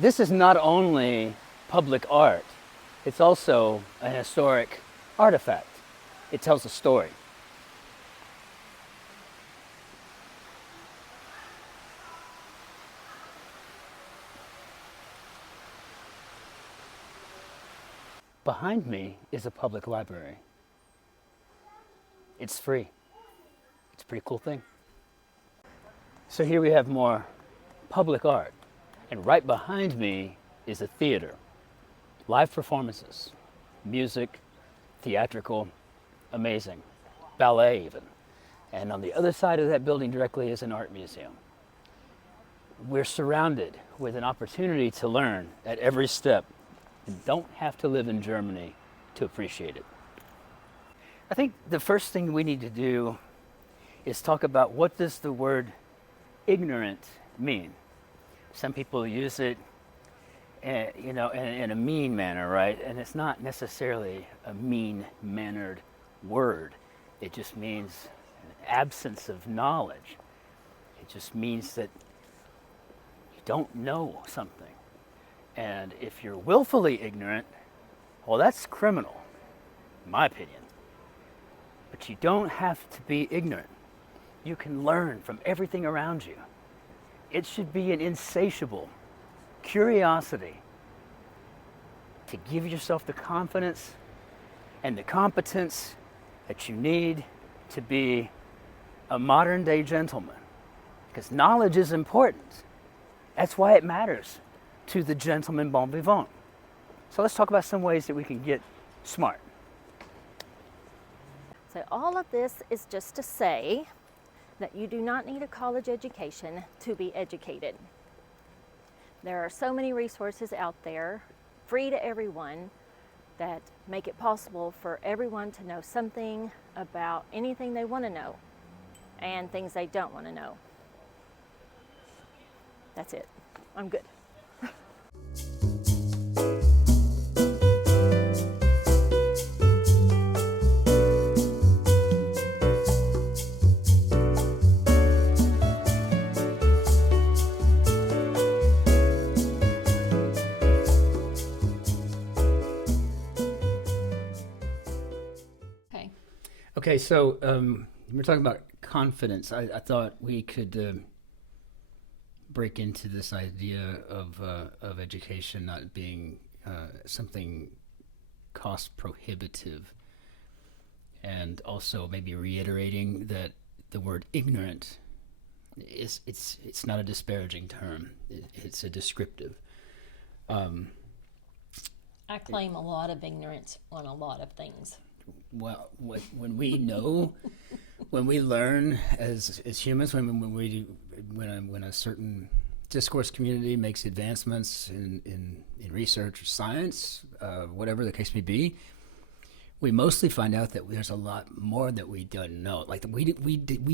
This is not only public art, it's also a historic artifact. It tells a story. Behind me is a public library. It's free. It's a pretty cool thing. So here we have more public art. And right behind me is a theater. Live performances, music, theatrical, amazing, ballet even. And on the other side of that building directly is an art museum. We're surrounded with an opportunity to learn at every step and don't have to live in Germany to appreciate it. I think the first thing we need to do is talk about what does the word ignorant mean. Some people use it in a mean manner, right? And it's not necessarily a mean-mannered word. It just means an absence of knowledge. It just means that you don't know something. And if you're willfully ignorant, well, that's criminal, in my opinion. But you don't have to be ignorant. You can learn from everything around you. It should be an insatiable curiosity to give yourself the confidence and the competence that you need to be a modern day gentleman. Because knowledge is important. That's why it matters to the Gentleman Bon Vivant. So let's talk about some ways that we can get smart. So all of this is just to say that you do not need a college education to be educated. There are so many resources out there, free to everyone, that make it possible for everyone to know something about anything they want to know and things they don't want to know. That's it. I'm good. Okay, so we're talking about confidence. I thought we could break into this idea of education not being something cost prohibitive, and also maybe reiterating that the word ignorant it's not a disparaging term. It's a descriptive. I claim a lot of ignorance on a lot of things. Well, when we know, when we learn as humans, when a certain discourse community makes advancements in research or science, whatever the case may be, we mostly find out that there's a lot more that we don't know. Like we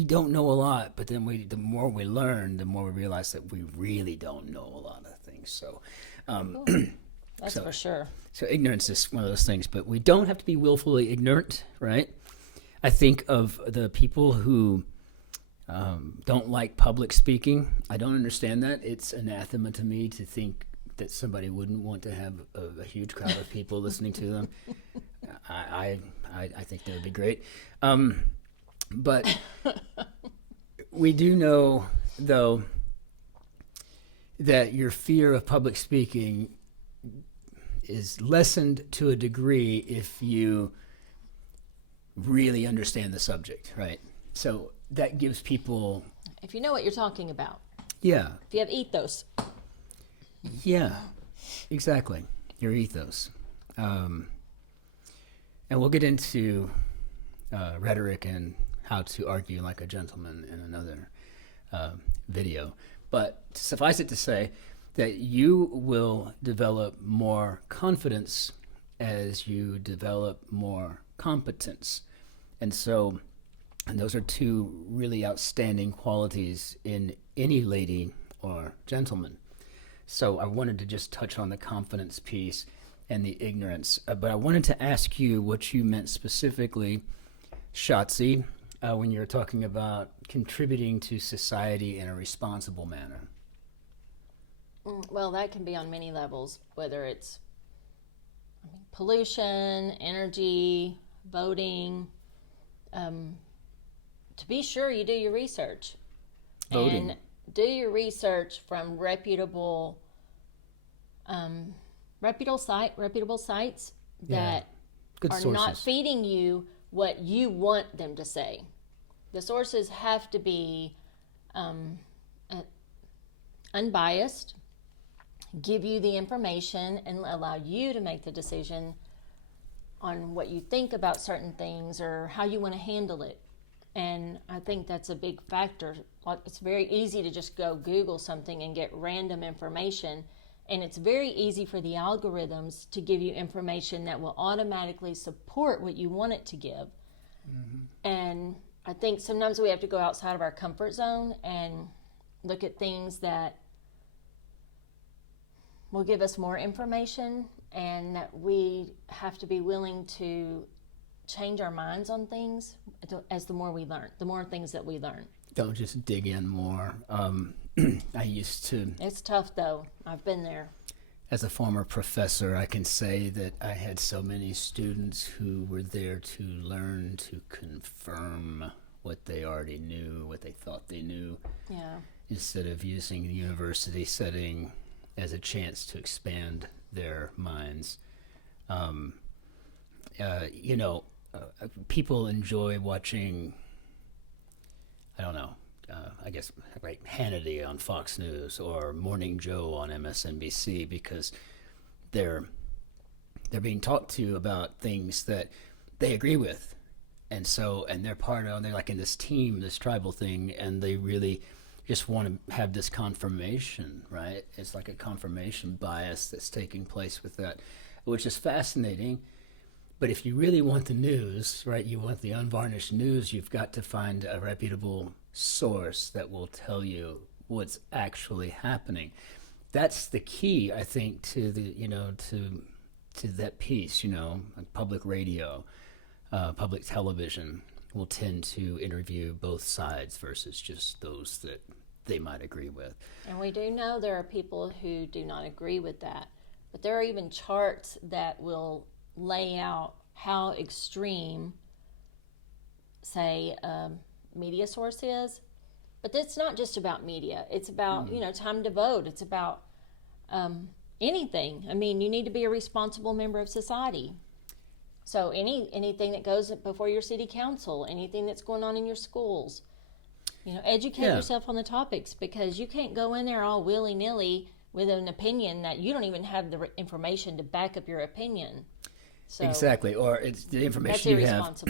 don't know a lot, but then the more we learn, the more we realize that we really don't know a lot of things. So. That's for sure. So ignorance is one of those things, but we don't have to be willfully ignorant, right? I think of the people who don't like public speaking. I don't understand that. It's anathema to me to think that somebody wouldn't want to have a huge crowd of people listening to them. I think that would be great. But we do know, though, that your fear of public speaking is lessened to a degree if you really understand the subject, right? So that gives people... If you know what you're talking about. Yeah. If you have ethos. Yeah, exactly. Your ethos. And we'll get into rhetoric and how to argue like a gentleman in another video. But suffice it to say that you will develop more confidence as you develop more competence. And those are two really outstanding qualities in any lady or gentleman. So I wanted to just touch on the confidence piece and the ignorance. But I wanted to ask you what you meant specifically, Shotzi, when you're talking about contributing to society in a responsible manner. Well, that can be on many levels, whether it's pollution, energy, voting. To be sure, you do your research. Voting. And do your research from reputable sites that Good are sources. not feeding you what you want them to say. The sources have to be unbiased, give you the information, and allow you to make the decision on what you think about certain things or how you want to handle it. And I think that's a big factor. Like, it's very easy to just go Google something and get random information. And it's very easy for the algorithms to give you information that will automatically support what you want it to give. And I think sometimes we have to go outside of our comfort zone and look at things that will give us more information, and that we have to be willing to change our minds on things as the more we learn, the more things that we learn. Don't just dig in more. I used to... It's tough, though. I've been there. As a former professor, I can say that I had so many students who were there to learn to confirm what they already knew, what they thought they knew, Yeah. instead of using the university setting as a chance to expand their minds. People enjoy watching, I don't know, I guess, right, Hannity on Fox News or Morning Joe on MSNBC, because they're being talked to about things that they agree with, and they're like in this team, this tribal thing, and they really just want to have this confirmation, right? It's like a confirmation bias that's taking place with that, which is fascinating. But if you really want the news, right, you want the unvarnished news, you've got to find a reputable source that will tell you what's actually happening. That's the key, I think, to the, to that piece, like public radio, public television will tend to interview both sides versus just those that they might agree with. And we do know there are people who do not agree with that. But there are even charts that will lay out how extreme, say, media source is. But it's not just about media. It's about, time to vote. It's about anything. I mean, you need to be a responsible member of society. So anything that goes before your city council, anything that's going on in your schools, educate yourself on the topics, because you can't go in there all willy-nilly with an opinion that you don't even have the information to back up your opinion. So exactly, or it's the information you have.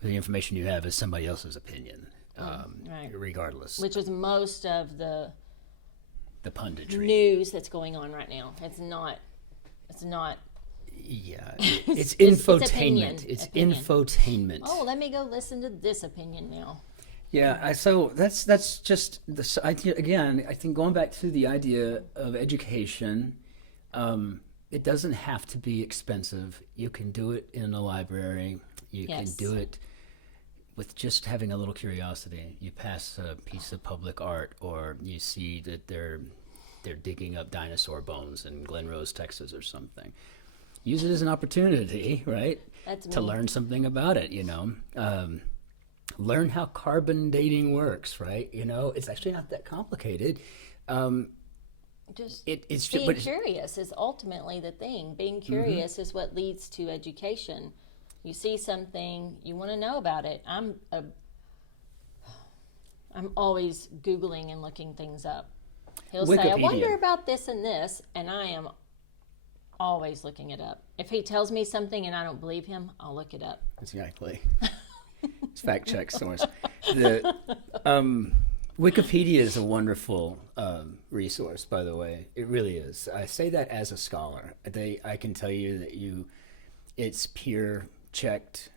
The information you have is somebody else's opinion, right. Regardless. Which is most of the punditry news that's going on right now. It's not. Yeah, it's infotainment. It's opinion. Infotainment. Oh, let me go listen to this opinion now. Yeah, so that's just the idea. Again, I think going back to the idea of education, it doesn't have to be expensive. You can do it in a library. You can do it with just having a little curiosity. You pass a piece of public art, or you see that they're digging up dinosaur bones in Glen Rose, Texas, or something. Use it as an opportunity, right? To learn something about it. Learn how carbon dating works, right? It's actually not that complicated. It's being curious is ultimately the thing. Being curious is what leads to education. You see something, you want to know about it. I'm always Googling and looking things up. He'll say, I wonder about this and this, and I am always looking it up. If he tells me something and I don't believe him, I'll look it up. Exactly. It's fact check source. Wikipedia is a wonderful resource, by the way. It really is. I say that as a scholar. I can tell you that it's peer checked.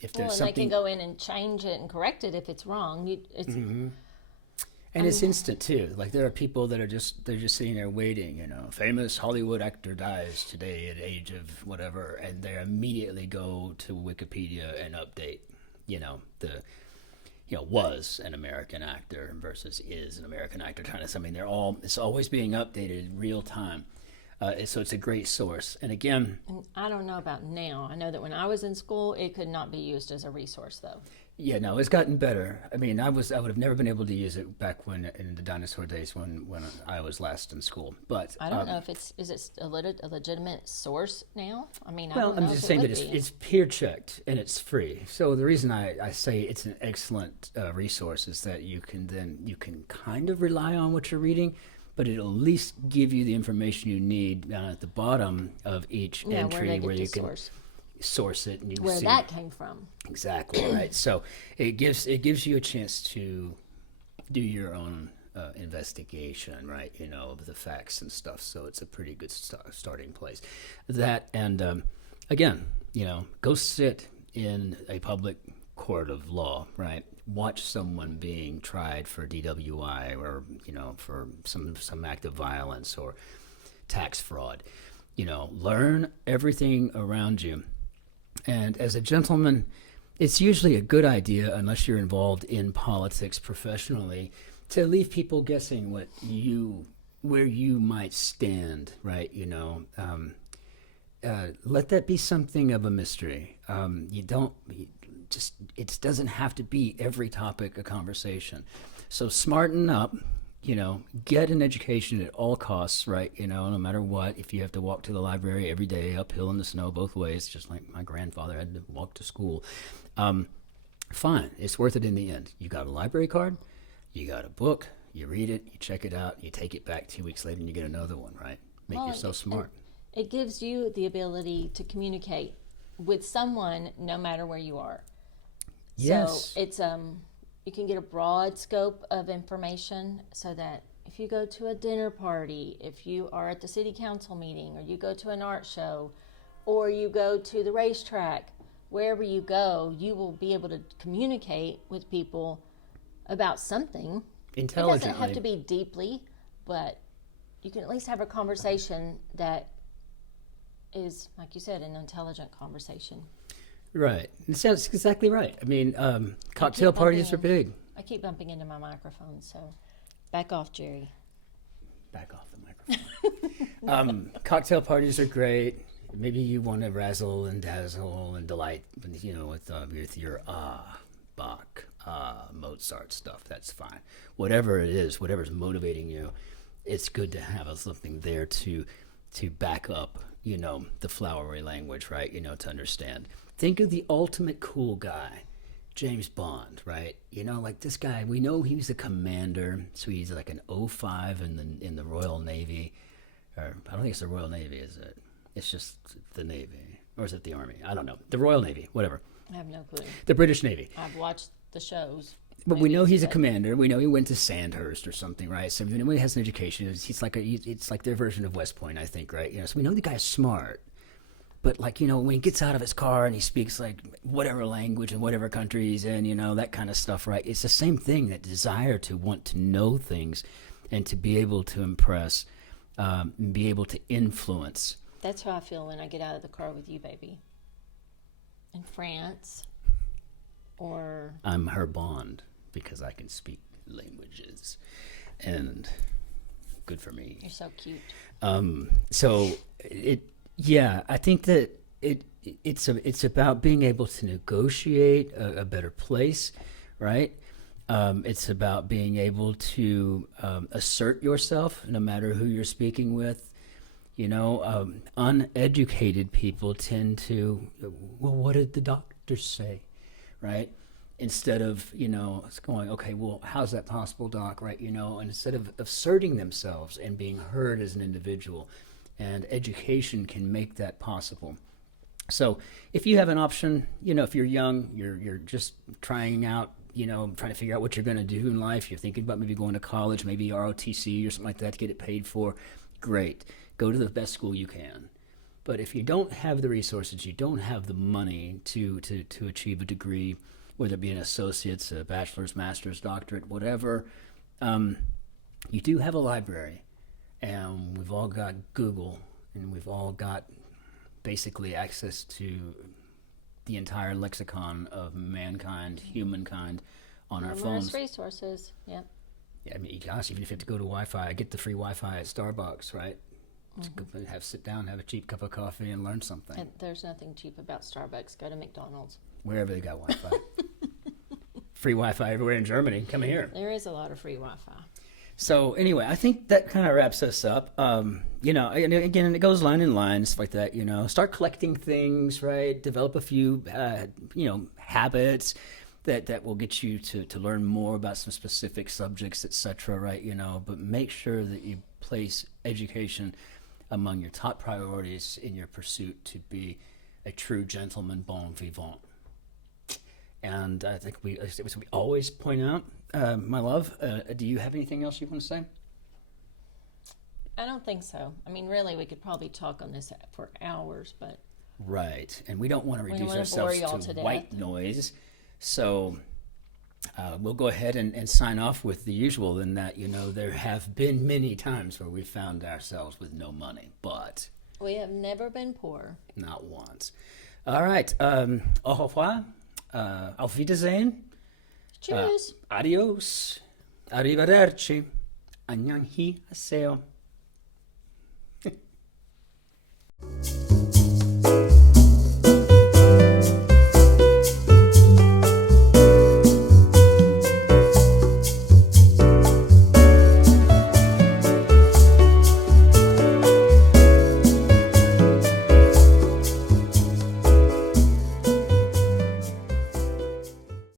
If there's something, they can go in and change it and correct it if it's wrong. And it's instant too. Like, there are people that they're just sitting there waiting. Famous Hollywood actor dies today at age of whatever, and they immediately go to Wikipedia and update. was an American actor versus is an American actor kind of something. It's always being updated in real time. So it's a great source. And again, And I don't know about now. I know that when I was in school, it could not be used as a resource, though. yeah, no, it's gotten better. I mean, I would have never been able to use it back when in the dinosaur days when I was last in school. But I don't know if is it a legitimate source now? I mean, I well, don't know I'm just if saying it that would be. it's peer checked and it's free. So the reason I say it's an excellent resource is that you can kind of rely on what you're reading, but it'll at least give you the information you need down at the bottom of each Yeah, entry where you the can source. source it and you Where see that came from. exactly right. So it gives you a chance to do your own investigation, right? Of the facts and stuff. So it's a pretty good starting place. That and again, go sit in a public court of law, right? Watch someone being tried for DWI or for some act of violence or tax fraud. Learn everything around you. And as a gentleman, it's usually a good idea, unless you're involved in politics professionally, to leave people guessing where you might stand, right? Let that be something of a mystery. It doesn't have to be every topic a conversation. So smarten up, get an education at all costs, right? No matter what. If you have to walk to the library every day uphill in the snow both ways, just like my grandfather had to walk to school, fine. It's worth it in the end. You got a library card, you got a book, you read it, you check it out, you take it back 2 weeks later and you get another one, right? Make yourself smart. It gives you the ability to communicate with someone no matter where you are. Yes. So it's you can get a broad scope of information so that if you go to a dinner party, if you are at the city council meeting, or you go to an art show, or you go to the racetrack, wherever you go, you will be able to communicate with people about something. Intelligently. It doesn't have to be deeply, but you can at least have a conversation that is, like you said, an intelligent conversation. Right. It sounds exactly right. I mean, cocktail parties are big. I keep bumping into my microphone, so back off, Gerri. Back off the microphone. Cocktail parties are great. Maybe you want to razzle and dazzle and delight, with your Bach, Mozart stuff. That's fine. Whatever it is, whatever's motivating you, it's good to have something there to back up, the flowery language, right? To understand. Think of the ultimate cool guy, James Bond, right? Like this guy, we know he was a commander, so he's like an 05 in the Royal Navy. Or I don't think it's the Royal Navy, is it? It's just the Navy. Or is it the Army? I don't know. The Royal Navy, whatever. I have no clue. The British Navy. I've watched the shows. But we know he's a commander. We know he went to Sandhurst or something, right? So when he has an education, it's like their version of West Point, I think, right? So we know the guy's smart. But when he gets out of his car and he speaks like whatever language and whatever country he's in, that kind of stuff, right? It's the same thing, that desire to want to know things and to be able to impress, and be able to influence. That's how I feel when I get out of the car with you, baby. In France, or... I'm her Bond because I can speak languages, and good for me. You're so cute. Yeah, I think that it's about being able to negotiate a better place, right? It's about being able to assert yourself no matter who you're speaking with. Uneducated people tend to, well, what did the doctors say, right? Instead of, going, okay, well, how's that possible, doc, right? And instead of asserting themselves and being heard as an individual. And education can make that possible. So if you have an option, if you're young, you're just trying out, trying to figure out what you're going to do in life, you're thinking about maybe going to college, maybe ROTC or something like that to get it paid for, great. Go to the best school you can. But if you don't have the resources, you don't have the money to achieve a degree, whether it be an associate's, a bachelor's, master's, doctorate, whatever, you do have a library. And we've all got Google, and we've all got basically access to the entire lexicon of mankind, humankind, on our Numerous phones. resources. Yep. Yeah, I mean, gosh, even if you have to go to Wi-Fi, I get the free Wi-Fi at Starbucks, right? Just go sit down, have a cheap cup of coffee, and learn something. And there's nothing cheap about Starbucks. Go to McDonald's. Wherever they got Wi-Fi. Free Wi-Fi everywhere in Germany. Come here. There is a lot of free Wi-Fi. So anyway, I think that kind of wraps us up. You know, and again, it goes line in line, stuff like that. You know, start collecting things, right? Develop a few, you know, habits that will get you to learn more about some specific subjects, etc. Right? You know, but make sure that you place education among your top priorities in your pursuit to be a true gentleman bon vivant. And I think we always point out, my love, do you have anything else you want to say? I don't think so. I mean, really, we could probably talk on this for hours, but... Right, and we don't want to We don't reduce wanna ourselves bore y'all to to death. white noise. So we'll go ahead and sign off with the usual, in that, you know, there have been many times where we found ourselves with no money, but... We have never been poor. Not once. All right, au revoir, auf Wiedersehen, Cheers. adios, arrivederci, 안녕히 하세요.